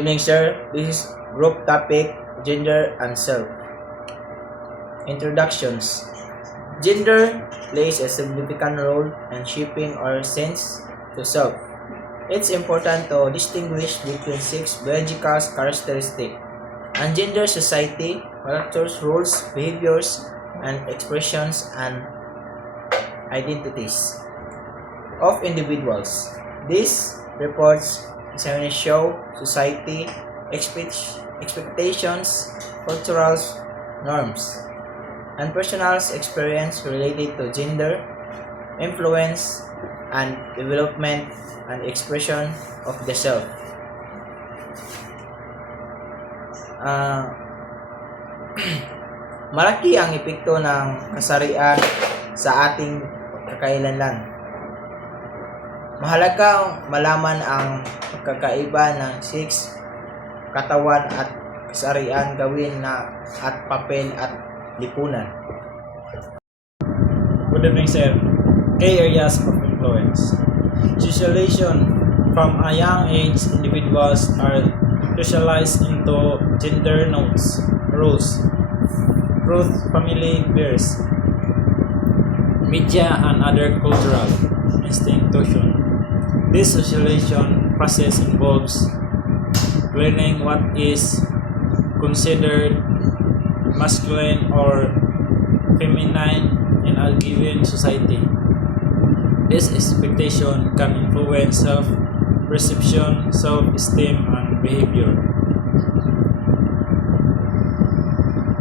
evening, sir. This is group topic, gender and self. Introductions. Gender plays a significant role in shaping our sense to self. It's important to distinguish between six biological characteristics and gender society, characters, roles, behaviors, and expressions and identities of individuals. These reports show society expectations, cultural norms, and personal experience related to gender, influence, and development and expression of the self. Ah, malaki ang epekto ng kasarian sa ating kakailanlan. Mahalaga malaman ang pagkakaiba ng sex, katawan at kasarian gawin na at papel at lipunan. Good evening, sir. Key areas of influence. Socialization. From a young age, individuals are socialized into gender norms, rules, truth, family, peers, media, and other cultural institutions. This socialization process involves learning what is considered masculine or feminine in a given society. This expectation can influence self-perception, self-esteem, and behavior.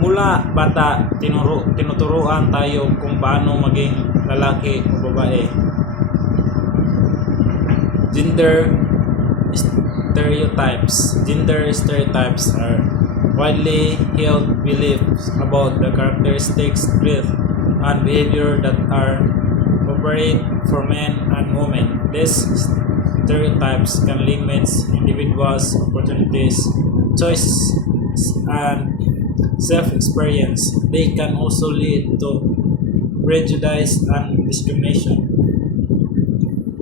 Mula bata, tinuturuan tayo kung paano maging lalaki o babae. Gender stereotypes are widely held beliefs about the characteristics, traits, and behavior that are appropriate for men and women. These stereotypes can limit individuals' opportunities, choices, and self-experience. They can also lead to prejudice and discrimination.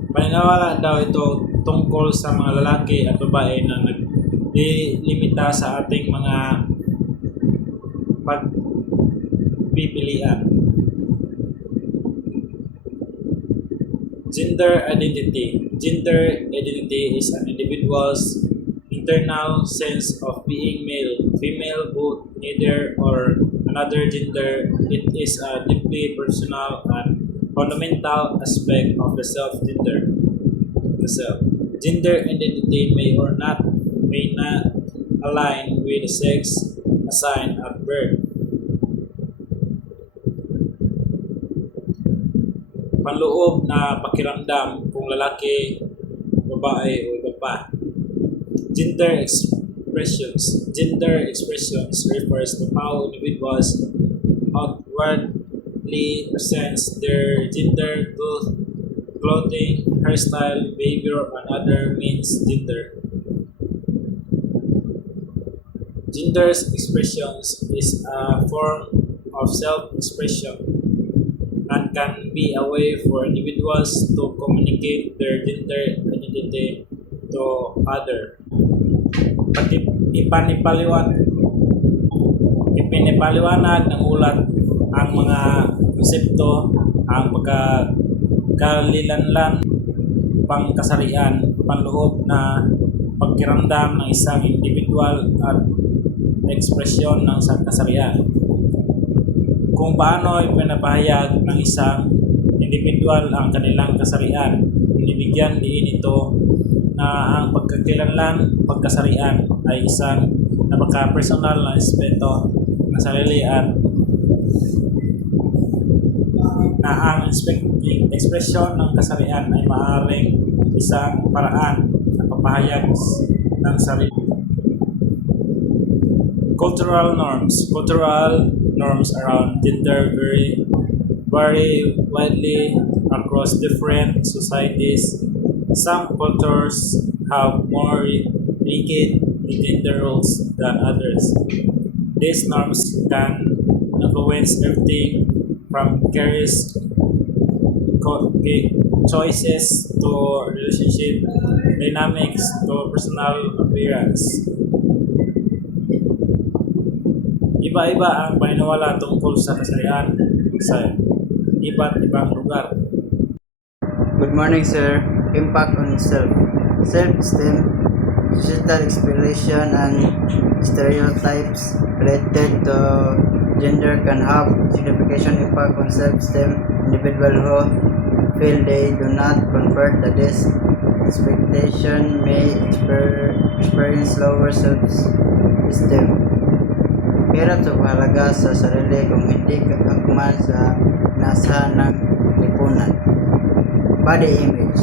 Paniniwala daw ito tungkol sa mga lalaki at babae na naglimita sa ating mga pagpipilian. Gender identity. Gender identity is an individual's internal sense of being male, female, both neither or another gender. It is a deeply personal and fundamental aspect of the self-gender. The self. Gender identity may not align with the sex assigned at birth. Panloob na pakiramdam kung lalaki, babae o iba pa. Gender expressions. Gender expressions refers to how individuals outwardly presents their gender through clothing, hairstyle, behavior, and other means gender. Gender expressions is a form of self-expression and can be a way for individuals to communicate their gender identity to others. Ipinipaliwanag ng ulat ang mga konsepto, ang pagkakalilanlan, pangkasarian, panloob na pagkiramdam ng isang individual at ekspresyon ng kasarian. Kung paano ipinapahayag ng isang individual ang kanilang kasarian, binibigyan din ito na ang pagkakilanlan, pagkasarian ay isang napaka-personal na aspeto ng sarili at na ang ekspresyon ng kasarian ay maaaring isang paraan na papahayag ng sarili. Cultural norms. Cultural norms around gender vary widely across different societies. Some cultures have more rigid gender roles than others. These norms can influence everything from careers choices to relationship dynamics to personal appearance. Iba-iba ang paniniwala tungkol sa kasarian sa iba't ibang lugar. Good morning, sir. Impact on self. Self-esteem, societal expectation, and stereotypes related to gender can have significant impact on self-esteem. Individuals who feel they do not convert to this expectation may experience lower self-esteem. Hirap sa pahalaga sa sarili kung hindi kakuman sa nasa ng lipunan. Body image.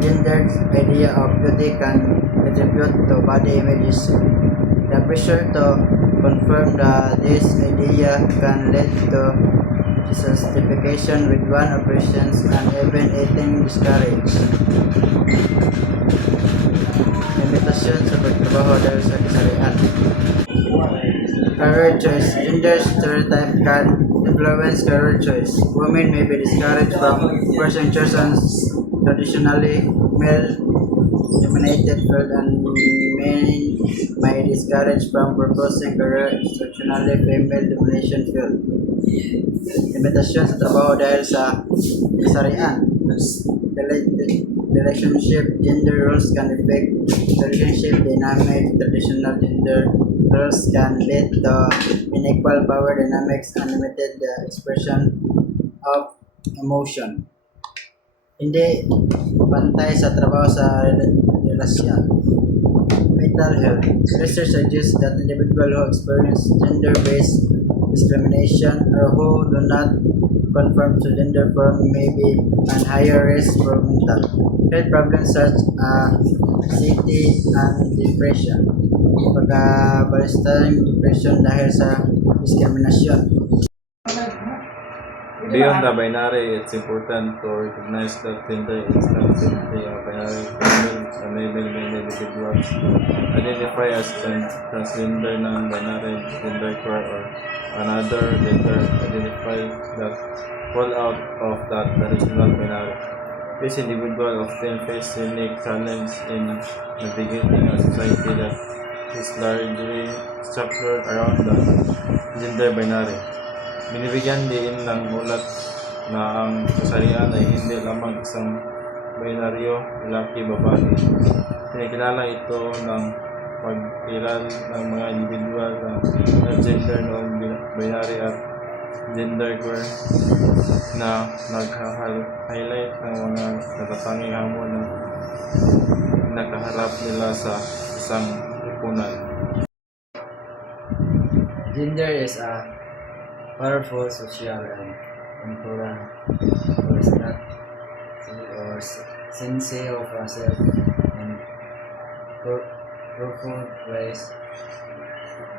Gendered idea of beauty can contribute to body image issue. The pressure to confirm that this idea can lead to dissatisfaction with one operations and even eating discouraged. Limitasyon sa pagtrabaho dahil sa kasarian. Career choice. Gender stereotype can influence career choice. Women may be discouraged from pursuing choices traditionally male-dominated field, and men may discouraged from proposing career traditionally female-dominated field. Limitasyon sa trabaho dahil sa kasarian. Relationship gender roles can affect relationship dynamics. Traditional gender roles can lead to unequal power dynamics and limited expression of emotion. Hindi pantay sa trabaho sa relasyon. Mental health. Research suggests that individuals who experience gender-based discrimination or who do not conform to gender form may be at higher risk for mental health problems such as anxiety and depression. Pagkabalistang depression dahil sa diskriminasyon. Beyond the binary, it's important to recognize that gender is not simply a binary term. Enable many individuals identify as transgender, non-binary, genderqueer, or another gender identify that fall out of that traditional binary. These individuals often face unique challenge in navigating a society that is largely structured around the gender binary. Binibigyan din ng ulat na ang kasarian ay hindi lamang isang binaryo lalaki-babae. Kinikilala ito ng pagkilal ng mga individual na gender non-binary at genderqueer na nag-highlight ng mga natatanging hamon na nakaharap nila sa isang lipunan. Gender is a powerful social and cultural force that sense of ourselves in profound ways.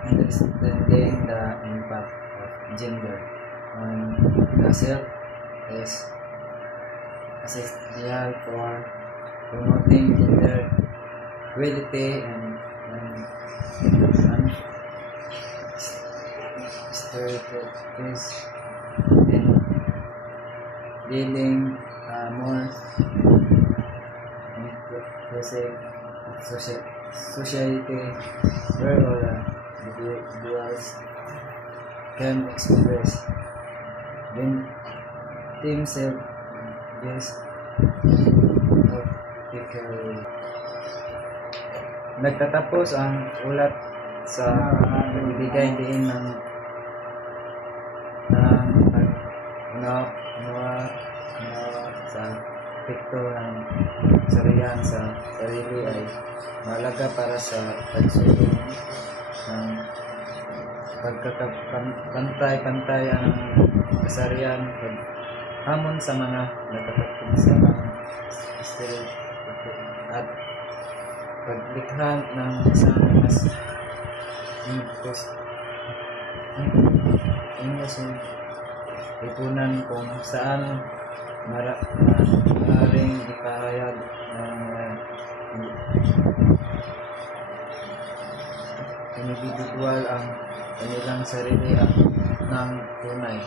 Understanding the impact of gender on the self is essential for promoting gender equality and stereotypes and building a more inclusive society where all individuals can express themselves authentically. Nagtatapos ang ulat sa nagbibigay din ng unawa sa epekto ng kasarian sa sarili ay mahalaga para sa pagsulong ng pagkakapantay-pantay ang kasarian hamon sa mga natatapos sa mga stereotype at paglikha ng isang mas inklusyon lipunan kung saan maaaring ipahayag ng individual ang kanilang sarili at ng tunay.